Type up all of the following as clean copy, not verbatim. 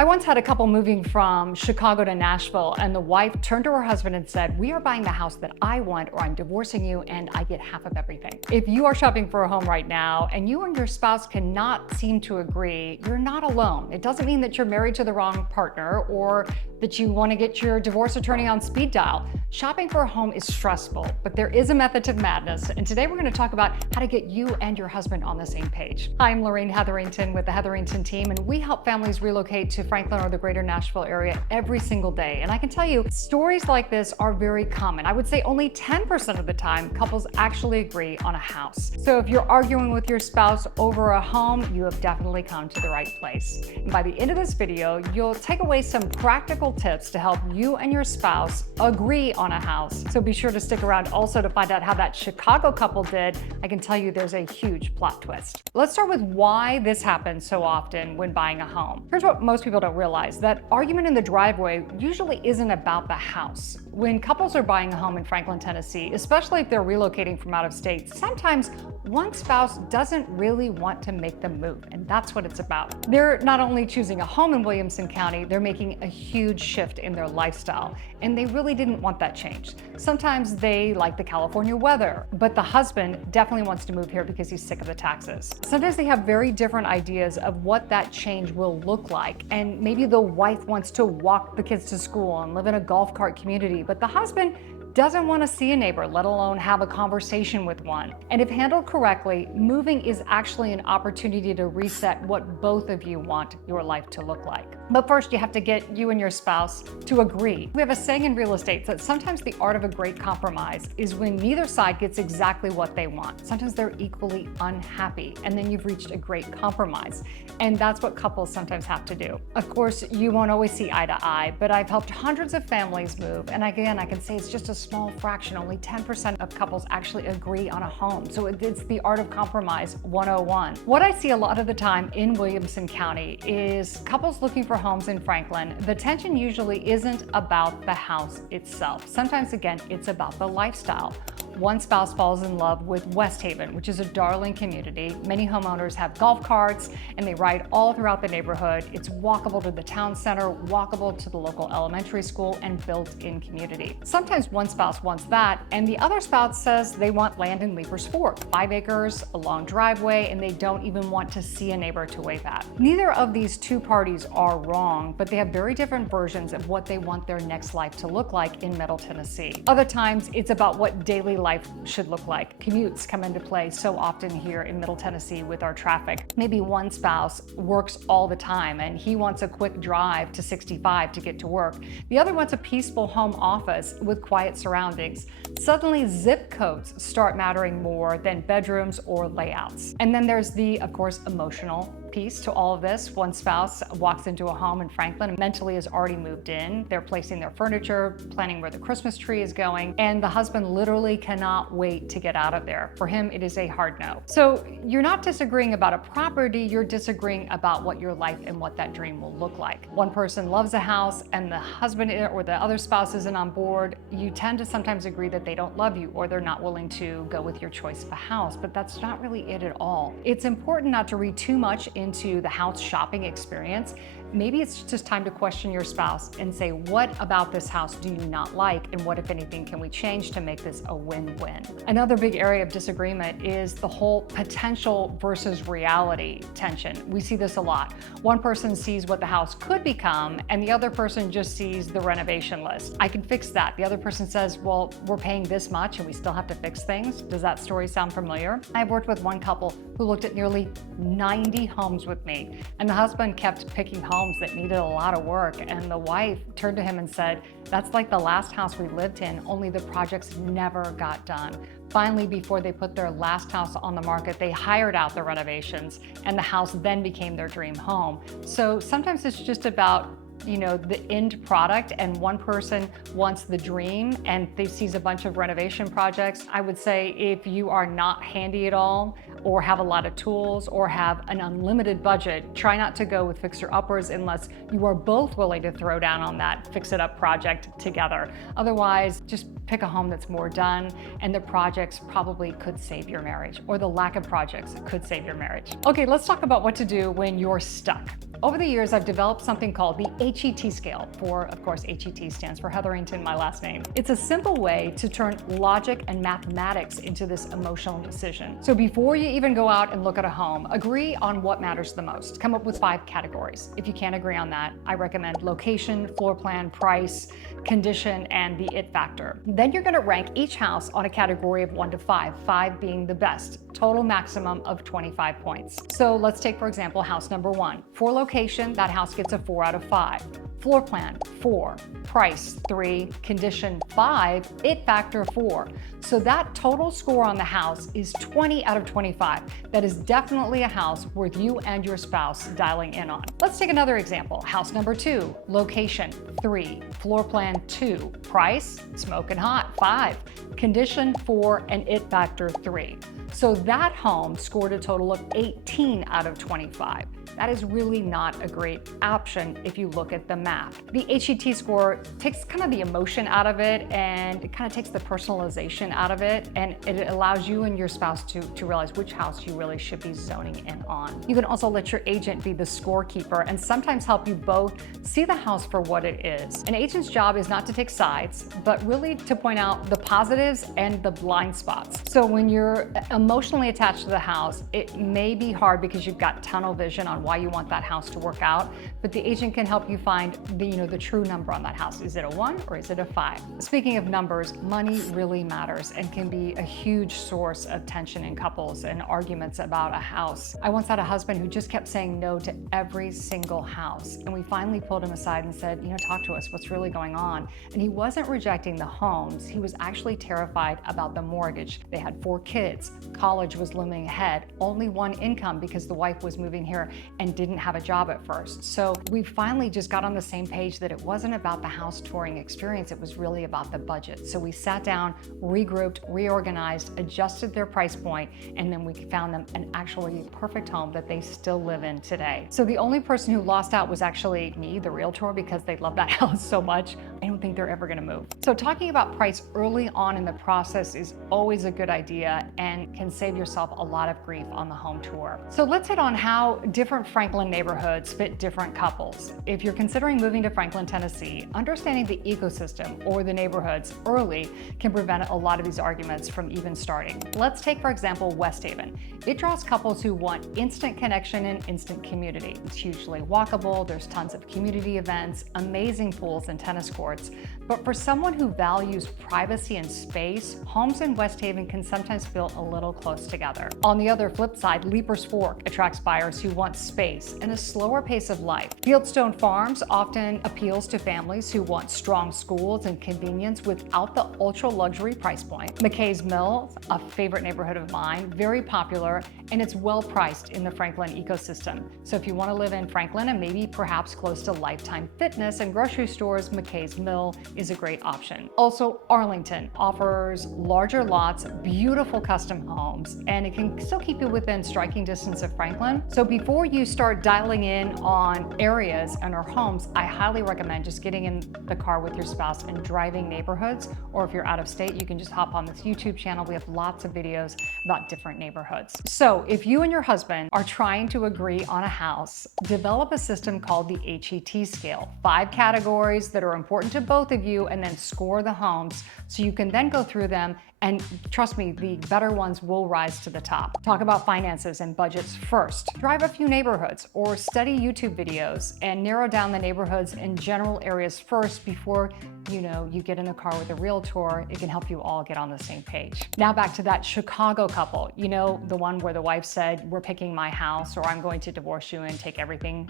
I once had a couple moving from Chicago to Nashville, and the wife turned to her husband and said, "We are buying the house that I want, or I'm divorcing you and I get half of everything." If you are shopping for a home right now and you and your spouse cannot seem to agree, you're not alone. It doesn't mean that you're married to the wrong partner or that you want to get your divorce attorney on speed dial. Shopping for a home is stressful, but there is a method to madness, and today we're going to talk about how to get you and your husband on the same page. Hi, I'm Lorraine Hetherington with the Hetherington team, and we help families relocate to Franklin or the greater Nashville area every single day. And I can tell you, stories like this are very common. I would say only 10% of the time couples actually agree on a house. So if you're arguing with your spouse over a home, you have definitely come to the right place. And by the end of this video, you'll take away some practical tips to help you and your spouse agree on a house. So be sure to stick around also to find out how that Chicago couple did. I can tell you there's a huge plot twist. Let's start with why this happens so often when buying a home. Here's what most people don't realize. That argument in the driveway usually isn't about the house. When couples are buying a home in Franklin, Tennessee, especially if they're relocating from out of state, sometimes one spouse doesn't really want to make the move, and that's what it's about. They're not only choosing a home in Williamson County, they're making a huge shift in their lifestyle, and they really didn't want that change. Sometimes they like the California weather, but the husband definitely wants to move here because he's sick of the taxes. Sometimes they have very different ideas of what that change will look like, and maybe the wife wants to walk the kids to school and live in a golf cart community, but the husband doesn't want to see a neighbor, let alone have a conversation with one. And if handled correctly, moving is actually an opportunity to reset what both of you want your life to look like. But first, you have to get you and your spouse to agree. We have a saying in real estate that sometimes the art of a great compromise is when neither side gets exactly what they want. Sometimes they're equally unhappy, and then you've reached a great compromise. And that's what couples sometimes have to do. Of course, you won't always see eye to eye, but I've helped hundreds of families move. And again, I can say it's just a small fraction. Only 10% of couples actually agree on a home. So it's the art of compromise 101. What I see a lot of the time in Williamson County is couples looking for homes in Franklin. The tension usually isn't about the house itself. Sometimes, again, it's about the lifestyle. One spouse falls in love with West Haven, which is a darling community. Many homeowners have golf carts and they ride all throughout the neighborhood. It's walkable to the town center, walkable to the local elementary school, and built-in community. Sometimes one spouse wants that, and the other spouse says they want land in Leaper's Fork, 5 acres, a long driveway, and they don't even want to see a neighbor to wave at. Neither of these two parties are wrong, but they have very different versions of what they want their next life to look like in Middle Tennessee. Other times, it's about what daily life should look like. Commutes come into play so often here in Middle Tennessee with our traffic. Maybe one spouse works all the time and he wants a quick drive to 65 to get to work. The other wants a peaceful home office with quiet surroundings. Suddenly, zip codes start mattering more than bedrooms or layouts. And then there's the, of course, emotional piece to all of this. One spouse walks into a home in Franklin and mentally has already moved in. They're placing their furniture, planning where the Christmas tree is going, and the husband literally cannot wait to get out of there. For him, it is a hard no. So you're not disagreeing about a property, you're disagreeing about what your life and what that dream will look like. One person loves a house and the husband or the other spouse isn't on board. You tend to sometimes agree that they don't love you or they're not willing to go with your choice of a house, but that's not really it at all. It's important not to read too much into the house shopping experience. Maybe it's just time to question your spouse and say, what about this house do you not like? And what, if anything, can we change to make this a win-win? Another big area of disagreement is the whole potential versus reality tension. We see this a lot. One person sees what the house could become, and the other person just sees the renovation list. I can fix that. The other person says, well, we're paying this much and we still have to fix things. Does that story sound familiar? I've worked with one couple who looked at nearly 90 homes with me, and the husband kept picking homes that needed a lot of work, and the wife turned to him and said, "That's like the last house we lived in, only the projects never got done." Finally, before they put their last house on the market, they hired out the renovations, and the house then became their dream home. So sometimes it's just about the end product, and one person wants the dream and they sees a bunch of renovation projects. I would say if you are not handy at all, or have a lot of tools, or have an unlimited budget, try not to go with fixer-uppers unless you are both willing to throw down on that fix-it-up project together. Otherwise, just pick a home that's more done, and the projects probably could save your marriage, or the lack of projects could save your marriage. Okay, let's talk about what to do when you're stuck. Over the years, I've developed something called the HET scale, of course, HET stands for Hetherington, my last name. It's a simple way to turn logic and mathematics into this emotional decision. So before you even go out and look at a home, agree on what matters the most. Come up with 5 categories. If you can't agree on that, I recommend location, floor plan, price, condition, and the it factor. Then you're gonna rank each house on a category of 1 to 5, 5 being the best, total maximum of 25 points. So let's take, for example, house number 1. For location, that house gets a 4 out of 5. Floor plan, 4. Price, 3. Condition, 5. It factor, 4. So that total score on the house is 20 out of 25. That is definitely a house worth you and your spouse dialing in on. Let's take another example. House number 2, location, 3. Floor plan, 2. Price, smoking hot, 5. Condition, 4. And it factor, 3. So that home scored a total of 18 out of 25. That is really not a great option if you look at the math. The HET score takes kind of the emotion out of it, and it kind of takes the personalization out of it, and it allows you and your spouse to realize which house you really should be zoning in on. You can also let your agent be the scorekeeper and sometimes help you both see the house for what it is. An agent's job is not to take sides, but really to point out the positives and the blind spots. So when you're emotionally attached to the house, it may be hard because you've got tunnel vision on why you want that house to work out, but the agent can help you find the true number on that house. Is it a 1 or is it a 5? Speaking of numbers, money really matters and can be a huge source of tension in couples and arguments about a house. I once had a husband who just kept saying no to every single house, and we finally pulled him aside and said, talk to us, what's really going on? And he wasn't rejecting the homes, he was actually terrified about the mortgage. They had 4 kids, college was looming ahead, only one income because the wife was moving here and didn't have a job at first. So we finally just got on the same page that it wasn't about the house touring experience, it was really about the budget. So we sat down, regrouped, reorganized, adjusted their price point, and then we found them an actually perfect home that they still live in today. So the only person who lost out was actually me, the realtor, because they love that house so much. I don't think they're ever gonna move. So talking about price early on in the process is always a good idea and can save yourself a lot of grief on the home tour. So let's hit on how different Franklin neighborhoods fit different couples. If you're considering moving to Franklin, Tennessee, understanding the ecosystem or the neighborhoods early can prevent a lot of these arguments from even starting. Let's take, for example, West Haven. It draws couples who want instant connection and instant community. It's hugely walkable, there's tons of community events, amazing pools and tennis courts. But for someone who values privacy and space, homes in West Haven can sometimes feel a little close together. On the other flip side, Leapers Fork attracts buyers who want space and a slower pace of life. Fieldstone Farms often appeals to families who want strong schools and convenience without the ultra luxury price point. McKay's Mill, a favorite neighborhood of mine, very popular, and it's well priced in the Franklin ecosystem. So if you want to live in Franklin and maybe perhaps close to Lifetime Fitness and grocery stores, McKay's Mill is a great option. Also, Arlington offers larger lots, beautiful custom homes, and it can still keep you within striking distance of Franklin. So before you start dialing in on areas and or homes, I highly recommend just getting in the car with your spouse and driving neighborhoods, or if you're out of state, you can just hop on this YouTube channel. We have lots of videos about different neighborhoods. So if you and your husband are trying to agree on a house, develop a system called the HET scale. 5 categories that are important to both of you, and then score the homes so you can then go through them, and trust me, the better ones will rise to the top. Talk about finances and budgets first. Drive a few neighborhoods or study YouTube videos and narrow down the neighborhoods in general areas first before you get in a car with a realtor. It can help you all get on the same page. Now back to that Chicago couple, the one where the wife said, we're picking my house, or I'm going to divorce you and take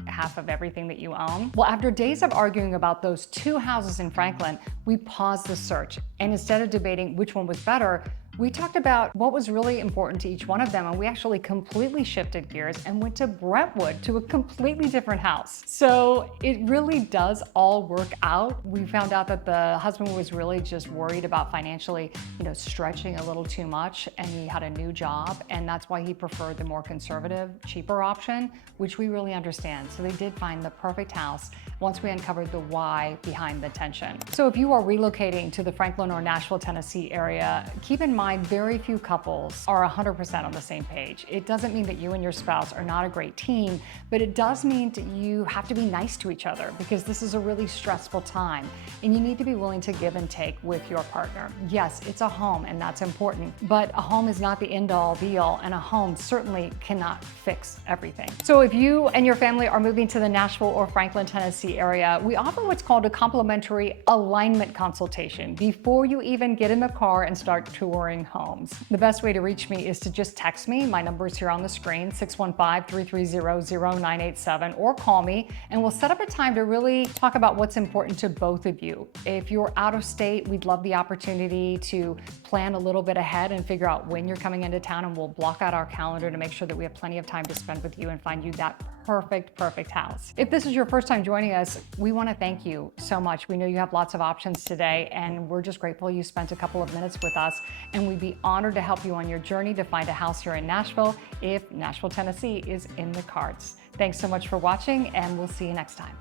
half of everything that you own. Well, after days of arguing about those 2 houses in Franklin, we paused the search, and instead of debating which one was better, We talked about what was really important to each one of them, and we actually completely shifted gears and went to Brentwood, to a completely different house. So it really does all work out. We found out that the husband was really just worried about financially, stretching a little too much, and he had a new job, and that's why he preferred the more conservative, cheaper option, which we really understand. So they did find the perfect house once we uncovered the why behind the tension. So if you are relocating to the Franklin or Nashville, Tennessee area, keep in mind very few couples are 100% on the same page. It doesn't mean that you and your spouse are not a great team, but it does mean that you have to be nice to each other, because this is a really stressful time and you need to be willing to give and take with your partner. Yes, it's a home and that's important, but a home is not the end all be all, and a home certainly cannot fix everything. So if you and your family are moving to the Nashville or Franklin, Tennessee area, we offer what's called a complimentary alignment consultation before you even get in the car and start touring homes. The best way to reach me is to just text me. My number is here on the screen, 615-330-0987, or call me and we'll set up a time to really talk about what's important to both of you. If you're out of state, we'd love the opportunity to plan a little bit ahead and figure out when you're coming into town, and we'll block out our calendar to make sure that we have plenty of time to spend with you and find you that perfect house. If this is your first time joining us, we want to thank you so much. We know you have lots of options today, and we're just grateful you spent a couple of minutes with us, and we'd be honored to help you on your journey to find a house here in Nashville if Nashville, Tennessee is in the cards. Thanks so much for watching, and we'll see you next time.